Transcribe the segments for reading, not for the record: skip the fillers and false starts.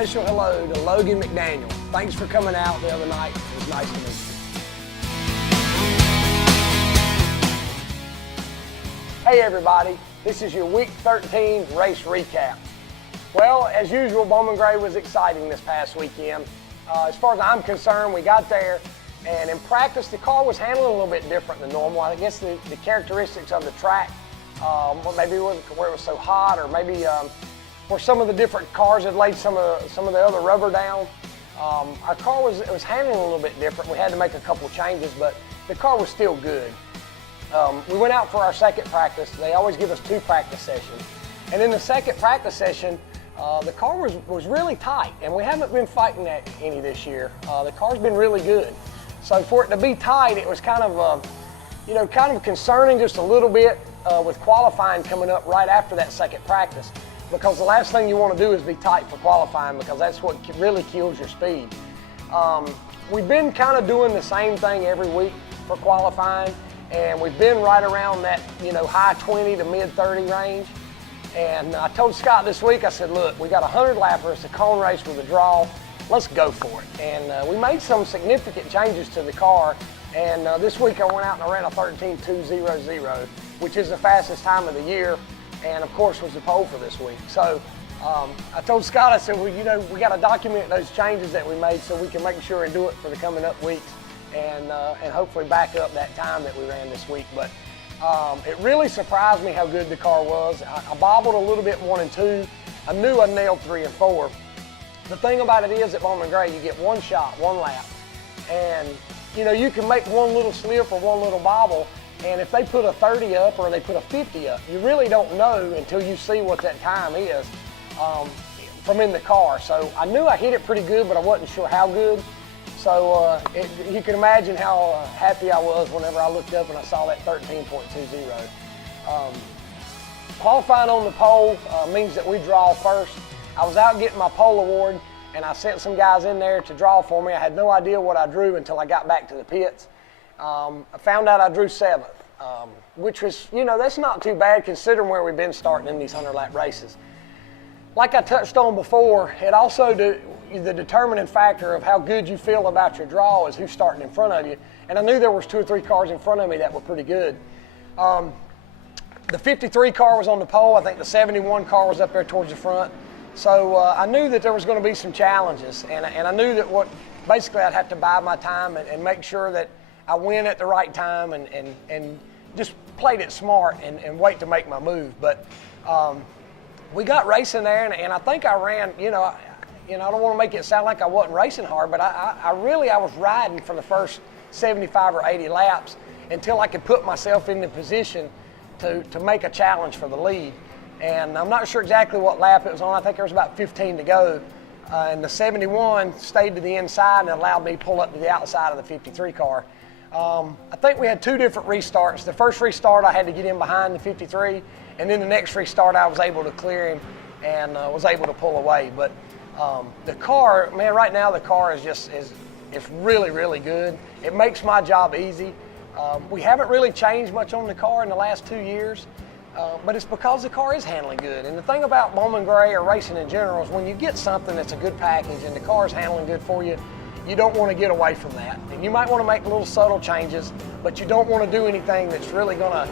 special hello to Logan McDaniel. Thanks for coming out the other night. It was nice to meet you. Hey everybody, this is your Week 13 race recap. Well, as usual, Bowman Gray was exciting this past weekend. As far as I'm concerned, we got there, and in practice, the car was handling a little bit different than normal. I guess the characteristics of the track, maybe it wasn't where it was so hot, or maybe where some of the different cars had laid some of the other rubber down. Our car was handling a little bit different. We had to make a couple of changes, but the car was still good. We went out for our second practice. They always give us 2 practice sessions. And in the second practice session, the car was really tight, and we haven't been fighting that any this year. The car's been really good. So for it to be tight, it was kind of concerning just a little bit with qualifying coming up right after that second practice, because the last thing you want to do is be tight for qualifying, because that's what really kills your speed. We've been kind of doing the same thing every week for qualifying, and we've been right around that high 20 to mid 30 range. And I told Scott this week, I said, look, we got a 100-lapper, it's a cone race with a draw, let's go for it. And we made some significant changes to the car, and this week I went out and I ran a 13.200, which is the fastest time of the year, and of course was the pole for this week. So I told Scott, I said, well, we got to document those changes that we made so we can make sure and do it for the coming up weeks, and hopefully back up that time that we ran this week. But it really surprised me how good the car was. I bobbled a little bit 1 and 2. I knew I nailed 3 and 4. The thing about it is at Bowman Gray, you get 1 shot, 1 lap. And you can make 1 little slip or 1 little bobble, and if they put a 30 up or they put a 50 up, you really don't know until you see what that time is from in the car. So I knew I hit it pretty good, but I wasn't sure how good. So you can imagine how happy I was whenever I looked up and I saw that 13.20. Qualifying on the pole means that we draw first. I was out getting my pole award, and I sent some guys in there to draw for me. I had no idea what I drew until I got back to the pits. I found out I drew 7th, which was, that's not too bad considering where we've been starting in these 100-lap races. Like I touched on before, it also the determining factor of how good you feel about your draw is who's starting in front of you. And I knew there was 2 or 3 cars in front of me that were pretty good. The 53 car was on the pole. I think the 71 car was up there towards the front. So I knew that there was going to be some challenges, and I knew that basically I'd have to bide my time and make sure that I win at the right time and just played it smart and wait to make my move. But we got racing there, and I think I ran, I don't want to make it sound like I wasn't racing hard, but I was riding for the first 75 or 80 laps until I could put myself in the position to make a challenge for the lead. And I'm not sure exactly what lap it was on. I think there was about 15 to go. And the 71 stayed to the inside and allowed me to pull up to the outside of the 53 car. I think we had 2 different restarts. The first restart, I had to get in behind the 53. And then the next restart, I was able to clear him and was able to pull away. But the car, man, right now the car is it's really, really good. It makes my job easy. We haven't really changed much on the car in the last 2 years, but it's because the car is handling good. And the thing about Bowman Gray or racing in general is when you get something that's a good package and the car is handling good for you, you don't want to get away from that. And you might want to make little subtle changes, but you don't want to do anything that's really going to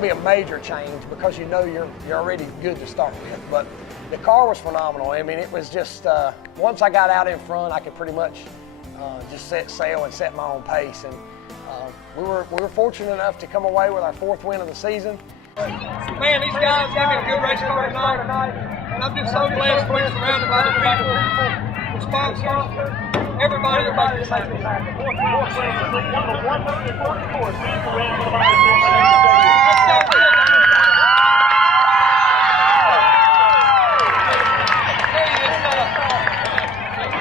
be a major change, because you're already good to start with. But the car was phenomenal. I mean, it was just once I got out in front, I could pretty much just set sail and set my own pace. And we were fortunate enough to come away with our 4th win of the season. Man, these guys gave me a good race car tonight, and I'm just so blessed to be surrounded by the people, the sponsors, everybody that makes this happen.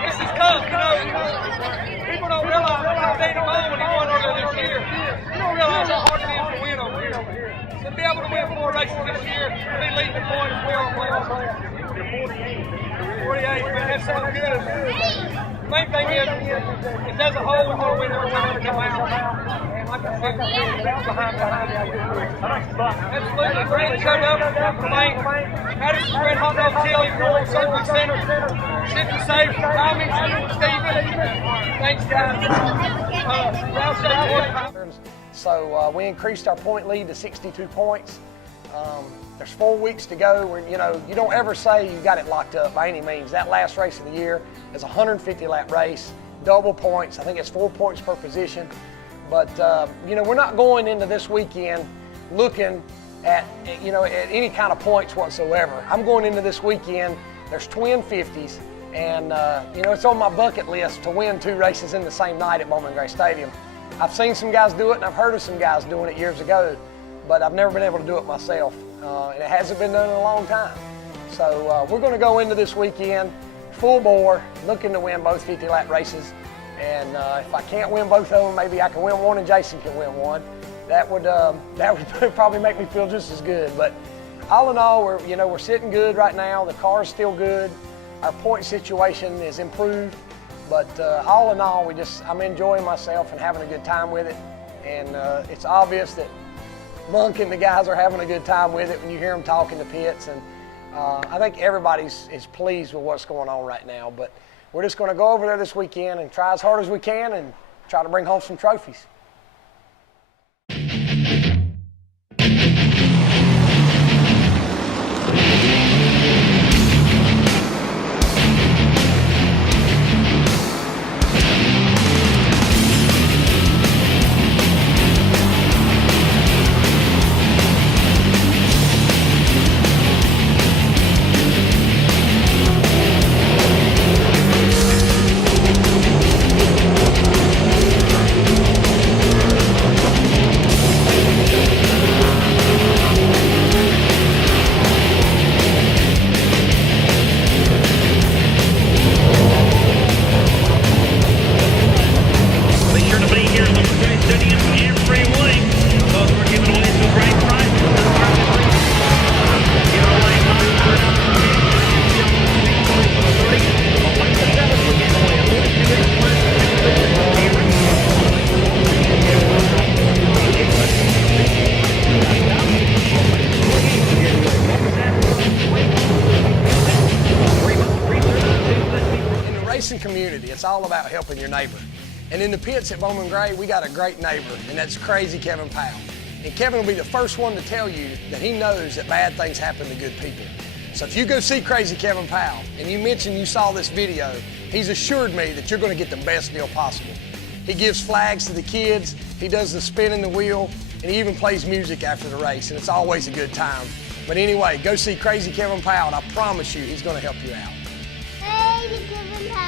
This is tough, people don't realize how they don't know when he won earlier this year. You don't realize how hard it is to win over here. To be able to win 4 races this year, to be leading the points, we are playing. 48, man, that's so good. main thing is as a whole, we want to win every time we come out. And like I said, absolutely. Brandon showed up for Lane. Madhouse ran hot dog chili, Royal Surgery Center. Shipping safe, Tommy, Steven. Thanks, guys. So we increased our point lead to 62 points. There's 4 weeks to go. You don't ever say you got it locked up by any means. That last race of the year is a 150 lap race, double points. I think it's 4 points per position. But we're not going into this weekend looking at at any kind of points whatsoever. I'm going into this weekend. There's twin 50s, and it's on my bucket list to win 2 races in the same night at Bowman Gray Stadium. I've seen some guys do it, and I've heard of some guys doing it years ago, but I've never been able to do it myself, and it hasn't been done in a long time. So we're going to go into this weekend full bore, looking to win both 50-lap races, and if I can't win both of them, maybe I can win one and Jason can win one. That would probably make me feel just as good. But all in all, we're sitting good right now. The car's still good. Our point situation is improved. But all in all, I'm enjoying myself and having a good time with it. And it's obvious that Monk and the guys are having a good time with it when you hear them talking to pits. And I think everybody's is pleased with what's going on right now. But we're just going to go over there this weekend and try as hard as we can and try to bring home some trophies. Community. It's all about helping your neighbor. And in the pits at Bowman Gray, we got a great neighbor, and that's Crazy Kevin Powell. And Kevin will be the first one to tell you that he knows that bad things happen to good people. So if you go see Crazy Kevin Powell and you mention you saw this video, he's assured me that you're going to get the best deal possible. He gives flags to the kids, he does the spin in the wheel, and he even plays music after the race, and it's always a good time. But anyway, go see Crazy Kevin Powell, and I promise you he's going to help you out. Crazy Kevin Powell.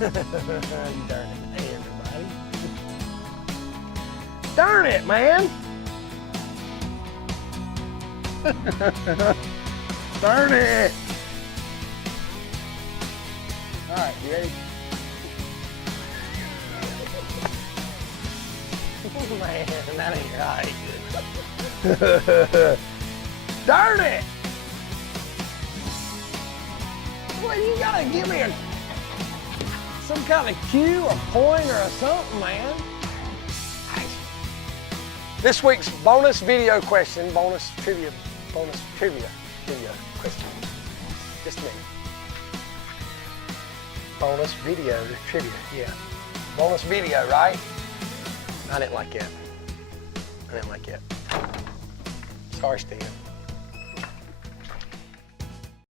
Darn it. Hey, everybody. Darn it, man. Darn it. All right, you ready? Man, that ain't right. Darn it. Well, you gotta give me some kind of cue, a point, or a something, man. This week's bonus video question, bonus trivia video question. Just a minute. Bonus video trivia, yeah. Bonus video, right? I didn't like that. I didn't like that. car stand.